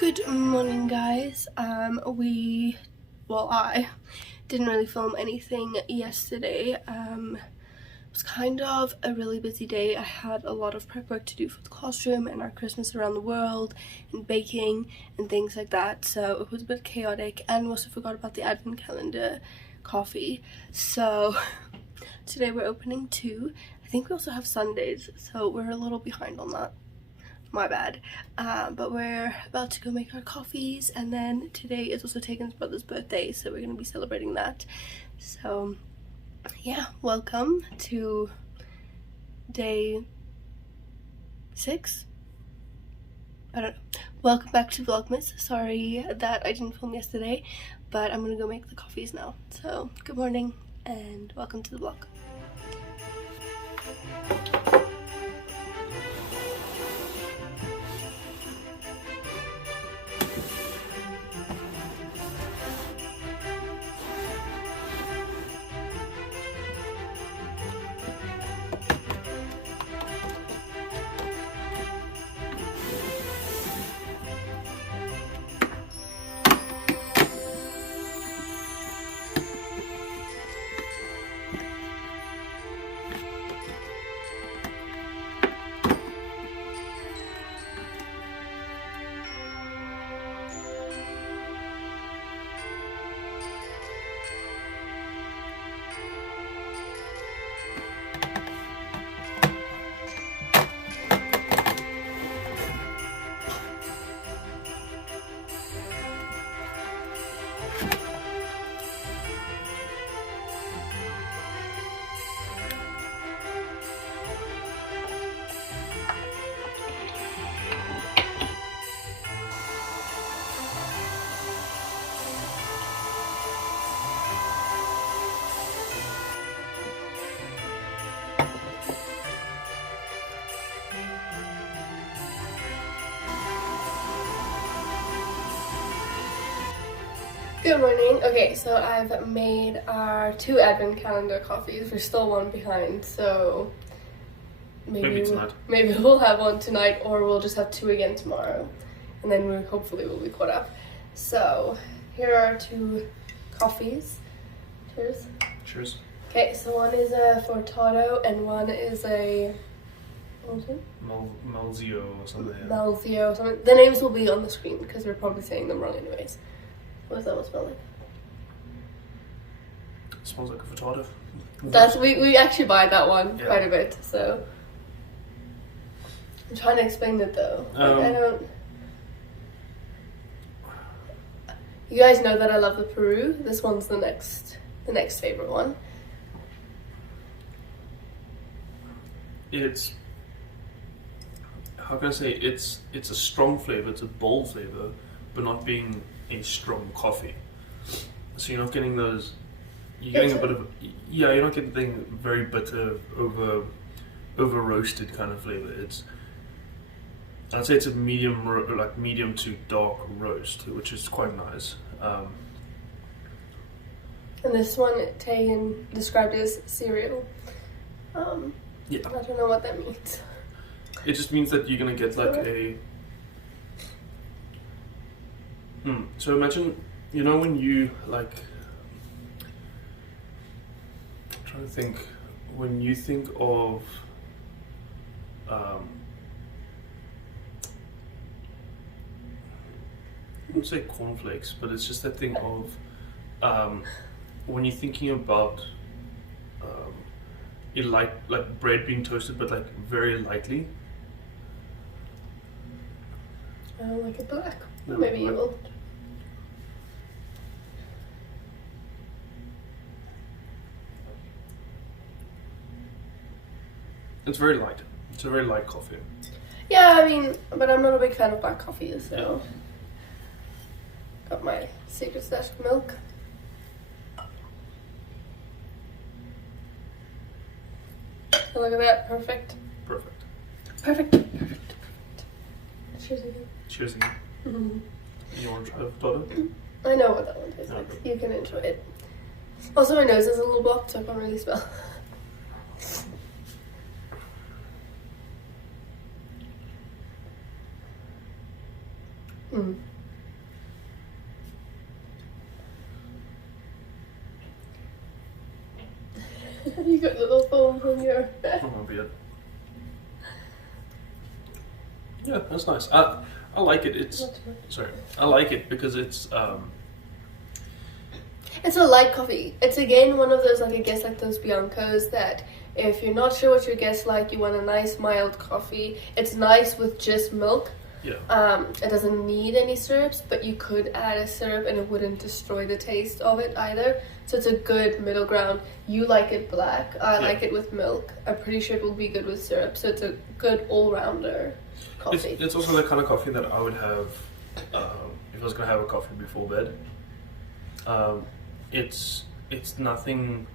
Good morning, guys. I didn't really film anything yesterday. It was kind of a really busy day. I had a lot of prep work to do for the classroom and our Christmas around the world and baking and things like that, so it was a bit chaotic, and also forgot about the advent calendar coffee. So today we're opening 2. I think we also have Sundays, so we're a little behind on that. My bad. But we're about to go make our coffees, and then today is also Taygen's brother's birthday, so we're going to be celebrating that. So yeah, welcome to day 6. I don't know. Welcome back to Vlogmas. Sorry that I didn't film yesterday, but I'm gonna go make the coffees now. So good morning and welcome to the vlog. Good morning. Okay, so I've made our 2 advent calendar coffees. We're still one behind, so maybe we'll have one tonight, or we'll just have 2 again tomorrow, and then we hopefully will be caught up. So here are 2 coffees. Cheers. Cheers. Okay, so one is a Fortato and one is a Malzio or something. Malzio or something. The names will be on the screen because we're probably saying them wrong anyways. What does that one smell like? It smells like a Fortato. That's we actually buy that one quite a bit, so I'm trying to explain it though. I don't. You guys know that I love the Peru. This one's the next favorite one. It's, how can I say, it's a strong flavor. It's a bold flavor, but not being a strong coffee. So you're not getting those. You're getting a bit of you're not getting very bitter, over roasted kind of flavor. I'd say it's a medium to dark roast, which is quite nice. And this one, Taygen described as cereal. I don't know what that means. It just means that you're gonna get like a. So imagine, when you like. I'm trying to think. When you think of. I wouldn't say cornflakes, but it's just that thing of. When you're thinking about. It like bread being toasted, but like very lightly. I don't like it black. Or maybe you will. It's very light. It's a very light coffee. Yeah, I mean, but I'm not a big fan of black coffee, so. Got my secret stash of milk. So look at that, perfect. Perfect. Cheers again. Cheers again. You want to try the Fortato? I know what that one tastes like. You can enjoy it. Also, my nose is a little blocked, so I can't really smell. Mm. You got little foam from your... Oh, weird. Yeah, that's nice. I like it. It's sorry. I like it because it's a light coffee. It's again one of those, like, I guess, like those Biancos that if you're not sure what your guests like, you want a nice mild coffee. It's nice with just milk. Yeah. It doesn't need any syrups, but you could add a syrup and it wouldn't destroy the taste of it either. So it's a good middle ground. You like it black. I like it with milk. I'm pretty sure it will be good with syrup. So it's a good all-rounder coffee. It's also the kind of coffee that I would have if I was gonna have a coffee before bed. It's nothing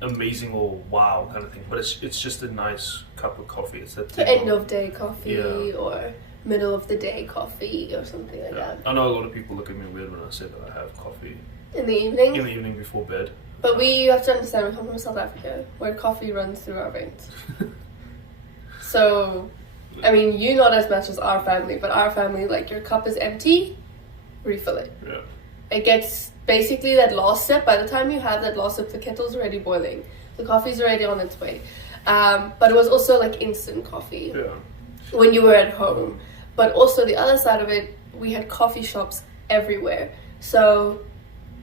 amazing or wow kind of thing, but it's just a nice cup of coffee. It's that end of day coffee or middle of the day coffee or something like that. I know a lot of people look at me weird when I say that I have coffee in the evening. In the evening before bed. But we have to understand we come from South Africa where coffee runs through our veins. So, I mean, you not as much as our family, but our family, like, your cup is empty, refill it. Yeah. It gets basically that last sip. By the time you have that last sip, the kettle's already boiling. The coffee's already on its way. But it was also like instant coffee when you were at home. But also the other side of it, we had coffee shops everywhere. So,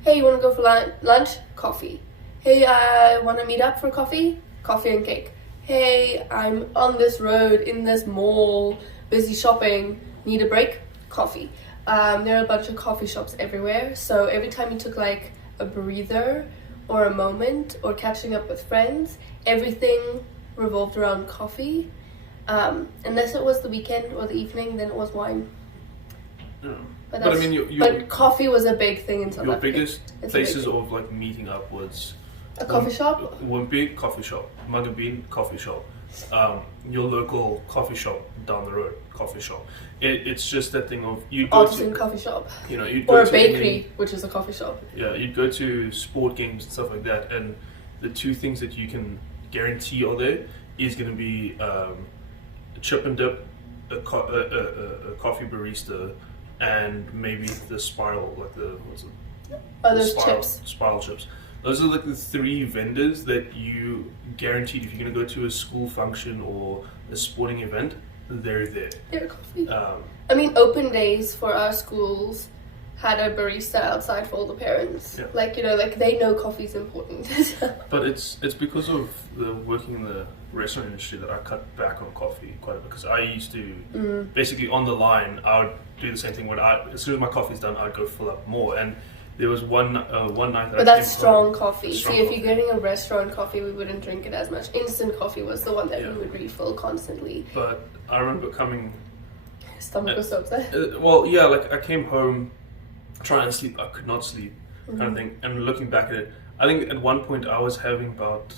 hey, you want to go for lunch? Coffee. Hey, I want to meet up for coffee? Coffee and cake. Hey, I'm on this road in this mall, busy shopping, need a break? Coffee. There are a bunch of coffee shops everywhere, so every time you took like a breather or a moment or catching up with friends, everything revolved around coffee. Unless it was the weekend or the evening, then it was wine. Yeah. But I mean, but coffee was a big thing in South Africa. Your biggest places of like meeting up was a coffee shop? Wimpy coffee shop, Mugabeen coffee shop, your local coffee shop down the road coffee shop. It's just that thing of you go Artisan coffee shop, you know, you'd or go a bakery, which is a coffee shop. Yeah, you'd go to sport games and stuff like that, and the two things that you can guarantee are there is going to be a chip and dip, a coffee barista, and maybe the spiral, like the those spiral chips. Those are like the three vendors that you guaranteed if you're going to go to a school function or a sporting event, they're there. They're coffee. I mean, open days for our schools had a barista outside for all the parents. Yeah. Like, you know, like they know coffee's important. But it's because of the working in the restaurant industry that I cut back on coffee quite a bit, because I used to basically on the line I would do the same thing when as soon as my coffee's done I'd go fill up more. And there was one night that but that's strong coffee. See, if you're getting a restaurant coffee, we wouldn't drink it as much. Instant coffee was the one that we would refill constantly. But I remember coming... Stomach was so upset. Well, yeah, like I came home trying to sleep. I could not sleep, kind of thing. And looking back at it, I think at one point I was having about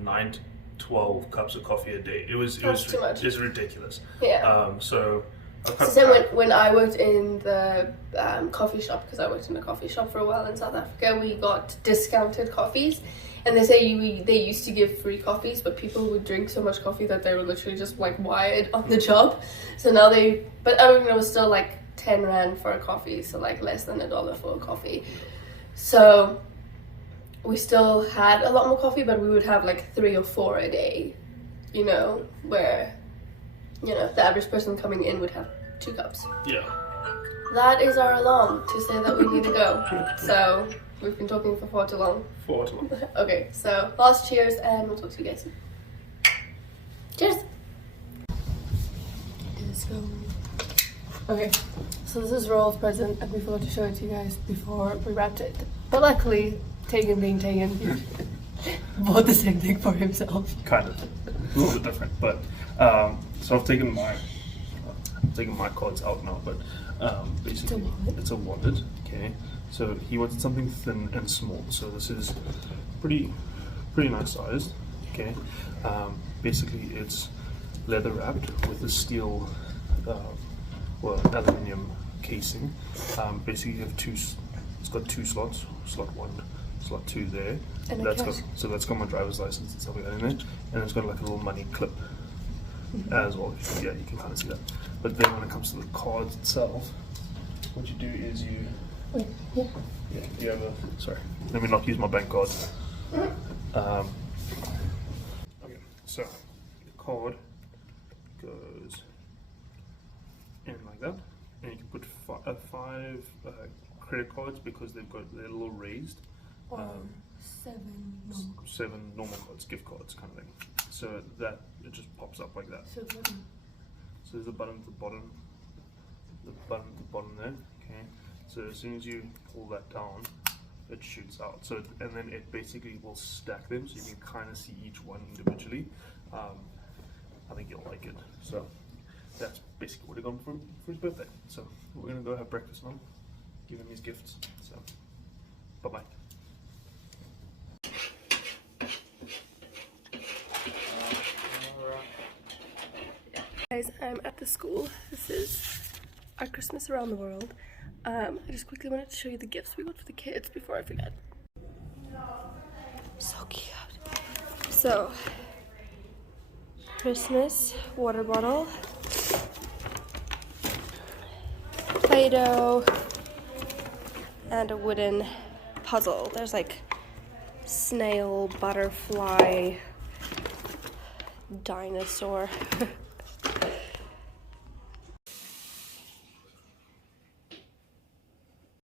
9 to 12 cups of coffee a day. It was too much. Just ridiculous. Yeah. So when I worked in the coffee shop, because I worked in a coffee shop for a while in South Africa, we got discounted coffees, and they say they used to give free coffees, but people would drink so much coffee that they were literally just like wired on the job. So now but I mean, it was still like 10 rand for a coffee, so like less than $1 for a coffee. So we still had a lot more coffee, but we would have like 3 or 4 a day, you know, where, you know, the average person coming in would have 2 cups. Yeah. That is our alarm to say that we need to go. So we've been talking for far too long. Okay, so last cheers, and we'll talk to you guys soon. Cheers. Let's go. Okay, so this is Royal's present, and we forgot to show it to you guys before we wrapped it. But luckily, Taygen being Taygen, bought the same thing for himself. Kind of. A little bit different, but so I've taken my cards out now, but basically it's a wallet. Okay, so he wanted something thin and small, so this is pretty nice sized. Okay, basically it's leather wrapped with a steel aluminium casing. Basically you have it's got 2 slots, slot 1, slot 2 there. And that's got my driver's license and stuff like that in it, and it's got like a little money clip as well. Yeah, you can kind of see that. But then when it comes to the cards itself, what you do is you you have a, sorry, let me not use my bank card. Okay, so the card goes in like that, and you can put five credit cards because they're a little raised. Seven normal cards, gift cards kind of thing. So that it just pops up like that. So there's a button at the bottom. The button at the bottom there. Okay. So as soon as you pull that down, it shoots out. So and then it basically will stack them, so you can kind of see each one individually. I think you'll like it. So that's basically what he got for his birthday. So we're gonna go have breakfast now. Give him his gifts. So bye bye. Guys, I'm at the school. This is our Christmas around the world. I just quickly wanted to show you the gifts we got for the kids before I forget. So cute. So, Christmas water bottle, Play-Doh, and a wooden puzzle. There's like snail, butterfly, dinosaur.